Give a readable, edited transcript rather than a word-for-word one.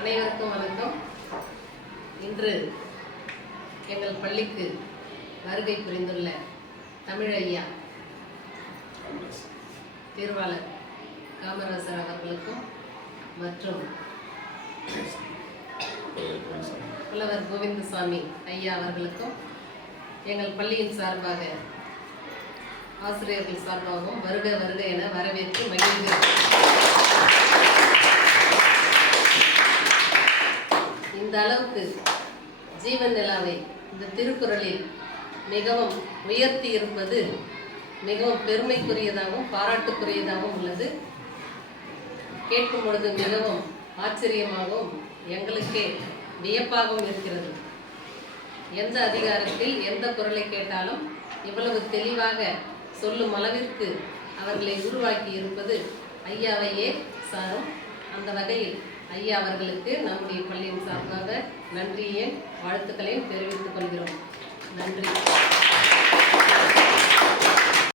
அனைவருக்கும் வணக்கம். இன்று எங்கள் பள்ளிக்கு வருகை புரிந்துள்ள தமிழ் ஐயா தீர்வாளர் காமராசர் அவர்களுக்கும் மற்றும் புலவர் கோவிந்தசாமி ஐயா அவர்களுக்கும் எங்கள் பள்ளியின் சார்பாக ஆசிரியர்கள் சார்பாகவும் வருக வருக என வரவேற்று மகிழ்கிறோம். இந்த அளவுக்கு ஜீவன் நிலாவை இந்த திருக்குறளில் மிகவும் உயர்த்தி இருப்பது மிகவும் பெருமைக்குரியதாகவும் பாராட்டுக்குரியதாகவும் உள்ளது. கேட்கும் பொழுது மிகவும் ஆச்சரியமாகவும் எங்களுக்கே வியப்பாகவும் இருக்கிறது. எந்த அதிகாரத்தில் எந்த குறளை கேட்டாலும் இவ்வளவு தெளிவாக சொல்லும் அளவிற்கு அவர்களை உருவாக்கி இருப்பது ஐயாவையே சாரும். அந்த வகையில் ஐயா அவர்களுக்கு நம்முடைய பள்ளியின் சார்பாக நன்றியையும் வாழ்த்துக்களையும் தெரிவித்துக் கொள்கிறோம். நன்றி.